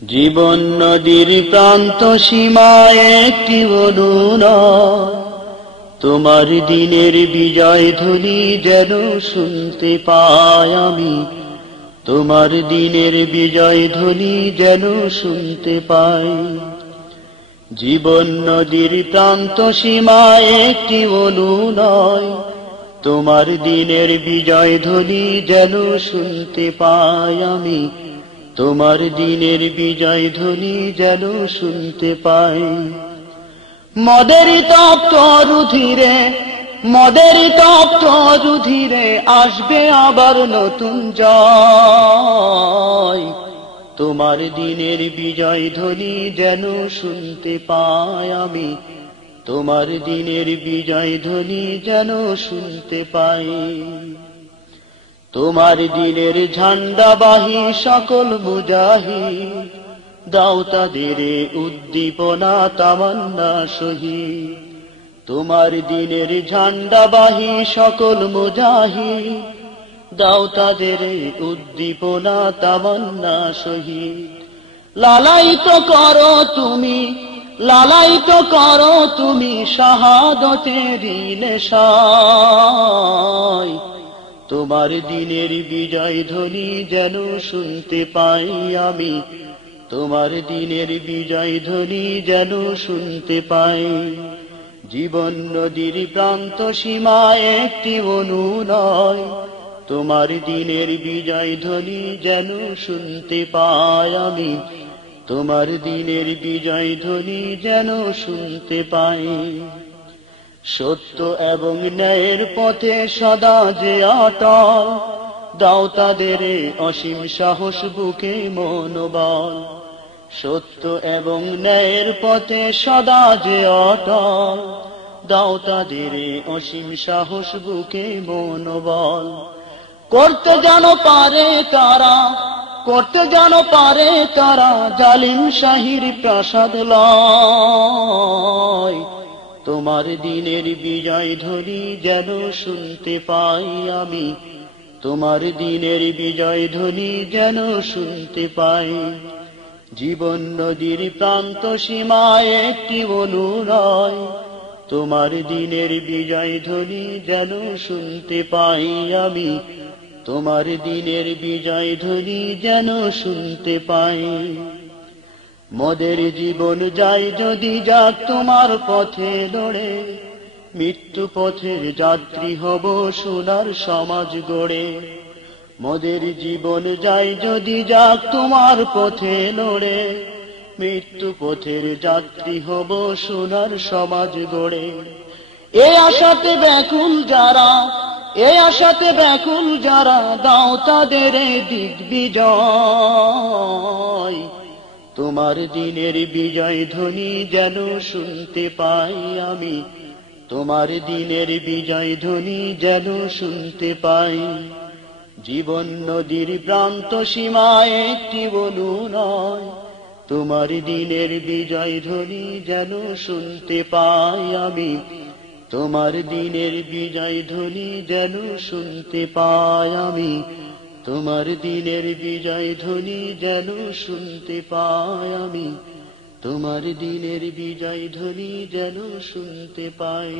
জীবন নদীর প্রান্ত সীমায় একটি অনুনয়। তোমার দিনের বিজয় ধ্বনি যেন শুনতে পাই আমি। তোমার দিনের বিজয় ধ্বনি যেন শুনতে পাই। জীবন নদীর প্রান্ত সীমায় একটি অনুনয়। তোমার দিনের বিজয় ধ্বনি যেন শুনতে পাই আমি। তোমার দিনের বিজয় ধ্বনি যেন শুনতে পাই। মদের তপ্ত রুধিরে, মদের তপ্ত রুধিরে আসবে আবার নতুন জয়। তোমার দিনের বিজয় ধ্বনি যেন শুনতে পাই আমি। তোমার দিনের বিজয় ধ্বনি যেন শুনতে পাই। তোমার দিনের ঝান্ডাবাহী সকল মুজাহি। দাও তাদের উদ্দীপনা, তামান্না সহি তোমার দিনের ঝান্ডাবাহী সকল মুজাহি। দাও তাদের উদ্দীপনা, তামান্না সহি লালায়িত করো তুমি লালায়িত করো তুমি, শাহাদতের নেশায় তোমার দিনের বিজয় ধ্বনি যেন শুনতে পাই আমি। তোমার দিনের বিজয় ধ্বনি যেন শুনতে পাই। জীবন নদীর প্রান্ত সীমায় একটি অনুনয়। তোমার দিনের বিজয় ধ্বনি যেন শুনতে পাই আমি। তোমার দিনের বিজয় ধ্বনি যেন শুনতে পাই। সত্য এবং ন্যায়ের পথে সদা যে অটল, দাও তাদের অসীম সাহস বুকে মনোবল। সত্য এবং ন্যায়ের পথে সদা যে অটল, দাও তাদের অসীম সাহস বুকে মনোবল। করতে যেন পারে তারা, করতে যেন পারে তারা, জালিম শাহির প্রাসাদ তোমার দিনের বিজয় ধ্বনি যেন শুনতে পাই আমি। তোমার দিনের বিজয় ধ্বনি যেন শুনতে পাই। জীবন নদীর প্রান্ত সীমায় একটি অনুরয়। তোমার দিনের বিজয় ধ্বনি যেন শুনতে পাই আমি। তোমার দিনের বিজয় ধ্বনি যেন শুনতে পাই। মদের জীবন যায় যদি যাক তোমার পথে লড়ে মৃত্যু পথের যাত্রী হব সোনার সমাজ গড়ে। মদের জীবন যায় যদি যাক তোমার পথে লড়ে মৃত্যু পথের যাত্রী হব সোনার সমাজ গড়ে। এ আশাতে ব্যাকুল যারা, এ আশাতে ব্যাকুল যারা, দাও তাদের দিক বিজয়। তোমার দিনের বিজয় ধ্বনি যেন শুনতে পাই আমি। তোমার দিনের বিজয় ধ্বনি যেন শুনতে পাই। জীবন নদীর প্রান্ত সীমায় একটি বলু নয়। তোমার দিনের বিজয় ধ্বনি যেন শুনতে পাই আমি। তোমার দিনের বিজয় ধ্বনি যেন শুনতে পাই আমি। তোমার দিনের বিজয় ধ্বনি যেন শুনতে পাই আমি। তোমার দিনের বিজয় ধ্বনি যেন শুনতে পাই।